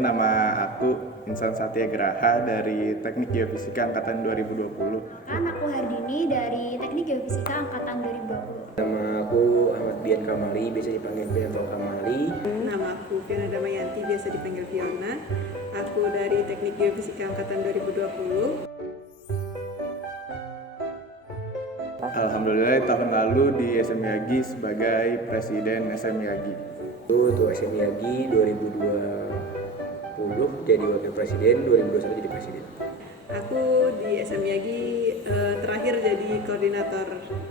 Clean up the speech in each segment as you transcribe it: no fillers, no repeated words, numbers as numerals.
kenalin, nama aku Insan Satyagraha dari Teknik Geofisika Angkatan 2020. Aku Hardini dari Teknik Geofisika Angkatan 2020. Nama aku Ahmad Bian Kamali, biasa dipanggil Bian atau Kamali. Nama aku Fiona Damayanti, biasa dipanggil Fiona. Aku dari Teknik Geofisika Angkatan 2020. Alhamdulillah tahun lalu di SM Yagi sebagai Presiden SM Yagi. Itu SM Yagi 2020 jadi Wakil Presiden, 2021 jadi Presiden. Aku di SM Yagi terakhir jadi Koordinator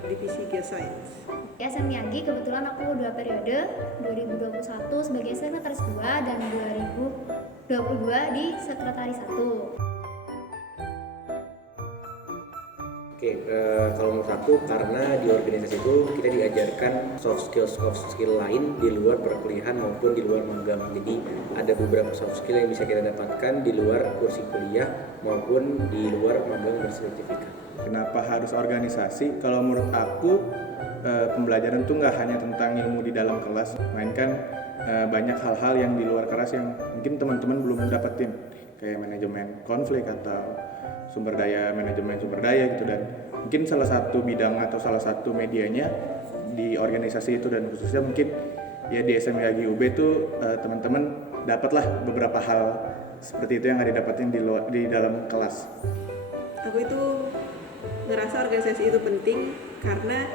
Divisi Geoscience. Di SM Yagi kebetulan aku 2 periode, 2021 sebagai Sekretaris 2 dan 2022 di Sekretaris 1. Oke, kalau menurut aku karena di organisasi itu kita diajarkan soft skill lain di luar perkuliahan maupun di luar magang. Jadi ada beberapa soft skill yang bisa kita dapatkan di luar kursi kuliah maupun di luar magang bersertifikat. Kenapa harus organisasi? Kalau menurut aku pembelajaran itu nggak hanya tentang ilmu di dalam kelas, melainkan banyak hal-hal yang di luar kelas yang mungkin teman-teman belum dapetin, kayak manajemen konflik atau manajemen sumber daya gitu, dan mungkin salah satu bidang atau salah satu medianya di organisasi itu, dan khususnya mungkin ya di SM Yagi UB itu teman-teman dapatlah beberapa hal seperti itu yang nggak didapatin di dalam kelas. Aku itu ngerasa organisasi itu penting karena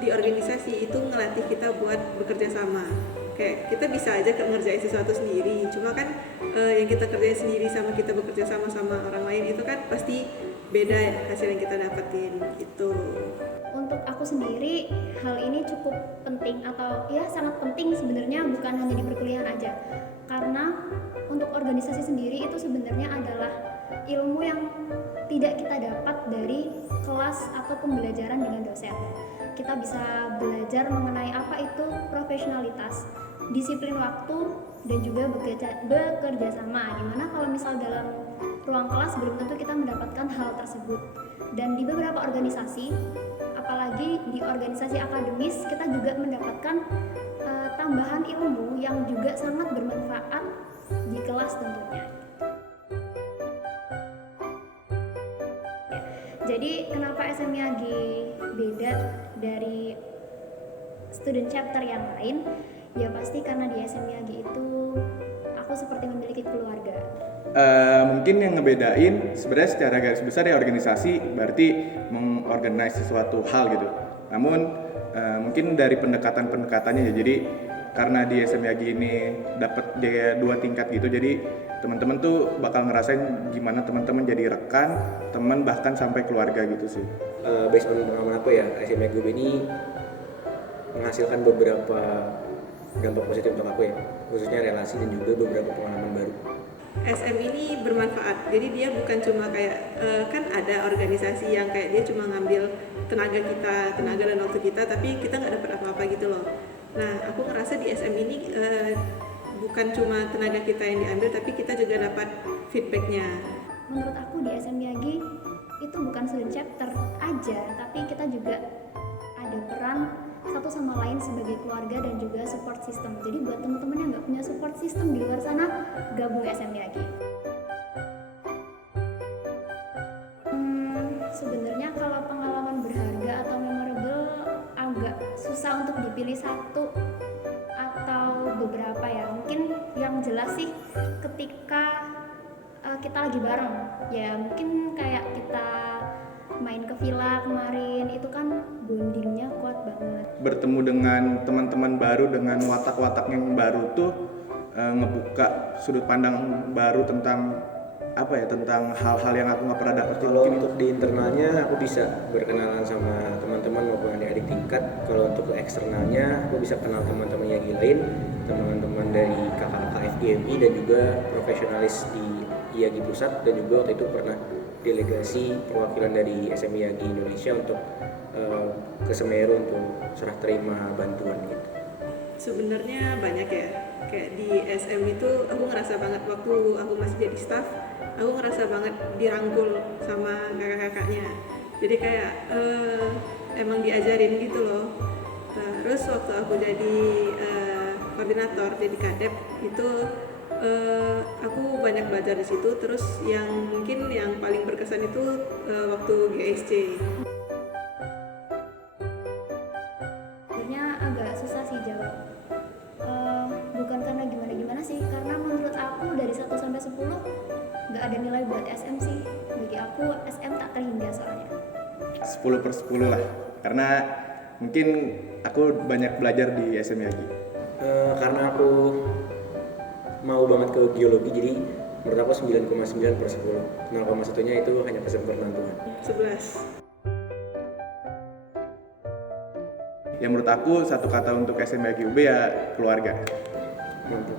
di organisasi itu ngelatih kita buat bekerja sama. Kayak kita bisa aja ngerjain sesuatu sendiri, cuma kan yang kita kerjain sendiri sama kita bekerja sama orang lain itu kan pasti beda ya hasil yang kita dapetin gitu. Untuk aku sendiri hal ini cukup penting atau ya sangat penting sebenarnya, bukan hanya di perkuliahan aja. Karena untuk organisasi sendiri itu sebenarnya adalah ilmu yang tidak kita dapat dari kelas atau pembelajaran dengan dosen. Kita bisa belajar mengenai apa itu profesionalitas, disiplin waktu, dan juga bekerja sama, dimana kalau misal dalam ruang kelas belum tentu kita mendapatkan hal tersebut. Dan di beberapa organisasi, apalagi di organisasi akademis, kita juga mendapatkan tambahan ilmu yang juga sangat bermanfaat di kelas tentunya. Jadi kenapa SM Yagi beda dari student chapter yang lain? Ya pasti karena di SM Yagi itu aku seperti memiliki keluarga. Mungkin yang ngebedain sebenarnya secara garis besar ya organisasi berarti mengorganize sesuatu hal gitu. Namun mungkin dari pendekatan-pendekatannya ya, jadi karena di SM Yagi ini dapat dia 2 tingkat gitu, jadi teman-teman tuh bakal ngerasain gimana teman-teman jadi rekan, teman bahkan sampai keluarga gitu sih. Based on pengalaman aku ya, SM Yagi ini menghasilkan beberapa dampak positif untuk aku ya, khususnya relasi dan juga beberapa pengalaman baru. SM ini bermanfaat, jadi dia bukan cuma kayak kan ada organisasi yang kayak dia cuma ngambil tenaga dan waktu kita, tapi kita nggak dapat apa-apa gitu loh. Nah, aku ngerasa di SM ini bukan cuma tenaga kita yang diambil, tapi kita juga dapat feedbacknya. Menurut aku di SM Yagi itu bukan student chapter aja, tapi kita juga ada peran satu sama lain sebagai keluarga dan juga support system. Jadi buat teman-teman yang nggak punya support system di luar sana, gabung SM Yagi. Sebenarnya kalau pengalaman berharga atau memorable agak susah untuk dipilih satu atau beberapa ya. Mungkin yang jelas sih ketika kita lagi bareng, ya mungkin kayak kita main ke villa kemarin, itu kan bondingnya kuat banget. Bertemu dengan teman-teman baru dengan watak-watak yang baru tuh ngebuka sudut pandang baru tentang tentang hal-hal yang aku nggak pernah dapetin. Kalau untuk di internalnya aku bisa berkenalan sama teman-teman maupun adik-adik tingkat. Kalau untuk eksternalnya aku bisa kenal teman-teman Yagi lain, teman-teman dari kakak-kakak FGMI dan juga profesionalis di Yagi Pusat, dan juga waktu itu pernah delegasi perwakilan dari SMI Yagi Indonesia untuk ke Semeru untuk serah terima bantuan gitu. Sebenarnya banyak ya, kayak di SM itu aku ngerasa banget waktu aku masih jadi staff, aku ngerasa banget dirangkul sama kakak-kakaknya. Jadi kayak emang diajarin gitu loh. Terus waktu aku jadi koordinator, jadi kadep, itu Aku banyak belajar di situ. Terus yang mungkin yang paling berkesan itu waktu GSC. Sebenarnya agak susah sih jawab. Bukan karena gimana-gimana sih, karena menurut aku dari 1 sampai 10 nggak ada nilai buat SM sih. Bagi aku SM tak terhingga soalnya. 10/10 lah, karena mungkin aku banyak belajar di SM Yagi. Karena aku mau banget ke biologi, jadi menurut aku 9,9/10. 0,1-nya itu hanya kesempurnaan Tuhan. 11. Ya menurut aku satu kata untuk SM Yagi UB ya keluarga. Mantap.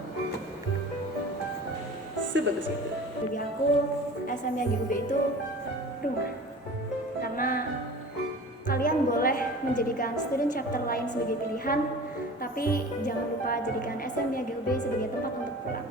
Sebagus itu. Bagi aku SM Yagi UB itu rumah, karena kalian boleh menjadikan student chapter lain sebagai pilihan, tapi jangan lupa jadikan SM Yagi UB sebagai tempat untuk pulang.